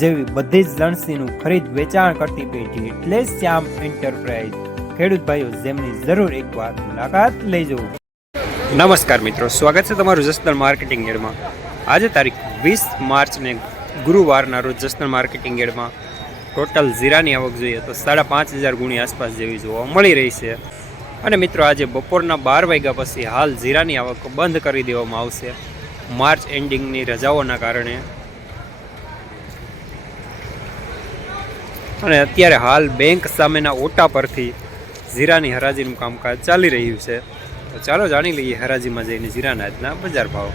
જેવી બધી જ લણસીનું ખરીદ વેચાણ કરતી પેઢી એટલે શ્યામ એન્ટરપ્રાઇઝ ખેડૂત ભાઈઓ, જેમની જરૂર એકવાર મુલાકાત લેજો. નમસ્કાર મિત્રો, સ્વાગત છે તમારું જસદણ માર્કેટિંગ યાર્ડમાં આજે તારીખ વીસ માર્ચને ગુરુવારના રોજ જસદણ માર્કેટિંગ યાર્ડમાં ટોટલ જીરાની આવક જોઈએ તો સાડા પાંચ હજાર ગુણી આસપાસ જેવી જોવા મળી રહી છે. અને મિત્રો, આજે બપોરના બાર વાગ્યા પછી હાલ જીરાની આવક બંધ કરી દેવામાં આવશે. માર્ચ એન્ડિંગની રજાઓના કારણે અને અત્યારે હાલ બેંક સામેના ઓટા પરથી જીરાની હરાજીનું કામકાજ ચાલી રહ્યું છે. તો ચાલો જાણી લઈએ હરાજીમાં જઈને જીરાના આજના બજાર ભાવ.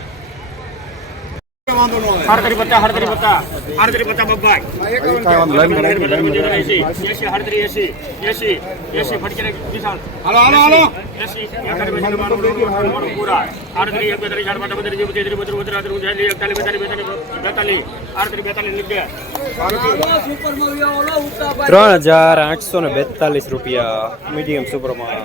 પત્તા હળદરી પત્તા હળદરી પત્તા બબ્બાઈ એસી એસી એસી એસી એસી ફટકે વિશાલ હાલો હાલો હાલો એસી પૂરા હળદરી એક બેતાલીસ ચાર પાંચ બત્રીસ તેત્રીસ ત્રણ હજાર આઠસો ને બેતાલીસ રૂપિયા મીડિયમ સુપરમાં.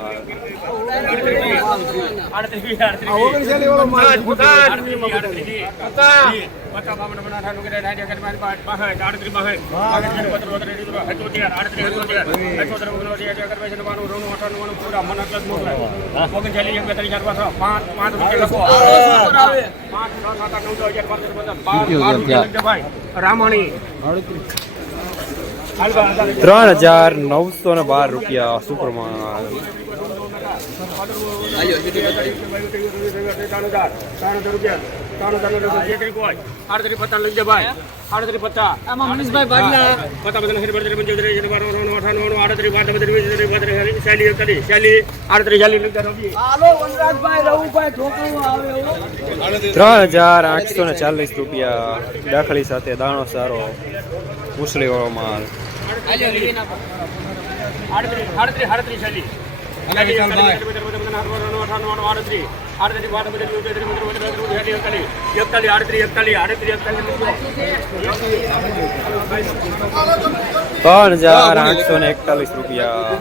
રામાણી ત્રણ હજાર નવસો ને બાર રૂપિયા સુપરમાં ત્રણ હજાર આઠસો ને ચાલીસ રૂપિયા દાખલી સાથે દાણો સારો મુસળી વાળો માલ ત્રણ હજાર આઠસો ને એકતાલીસ રૂપિયા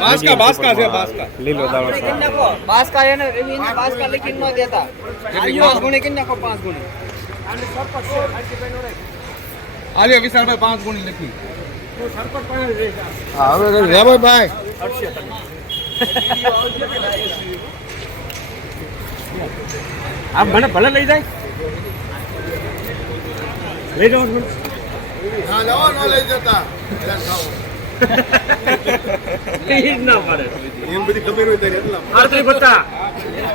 બાસકા બાસકા છે બાસકા લીલો દાણો સારો બાસકા એને રવિને બાસકા લખી ન દેતા પાંચ ગુણી કિન નાખો પાંચ ગુણી આજે વિશાલભાઈ પાંચ ગુણી લખી હા હવે રેભાઈ આ મને ભલે લઈ જાય. લઈ જાઓ ના લેવા ન લઈ જતા.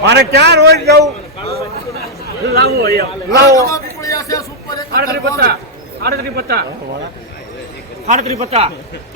મારે ક્યાં રોજ જવું? લાવો આડત્રી પત્તા આડત્રી પત્તા આડત્રી પત્તા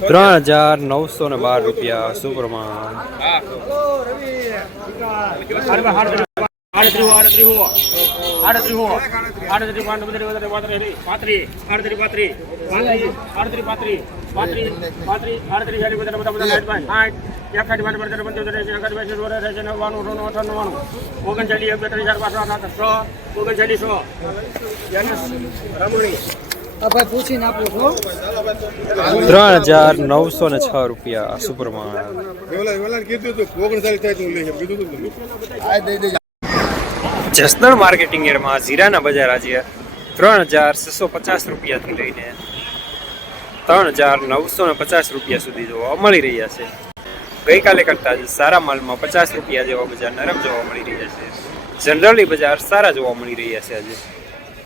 ત્રણ હજાર નવસો ને બાર રૂપિયા સુપ્રમાણ ઓગણચાલીસ ઓગણચાલીસ સો રમણી ત્રણ હજાર નવસો ને છ રૂપિયા સુપરમાં જસદણ માર્કેટિંગ યાર્ડમાં જીરાના બજાર આજે ત્રણ હજાર છસો પચાસ રૂપિયાથી લઈને ત્રણ હજાર નવસો ને પચાસ રૂપિયા સુધી જોવા મળી રહ્યા છે. ગઈકાલે કરતાં સારા માલમાં પચાસ રૂપિયા જેવા બજાર નરમ જોવા મળી રહ્યા છે. જનરલી બજાર સારા જોવા મળી રહ્યા છે આજે.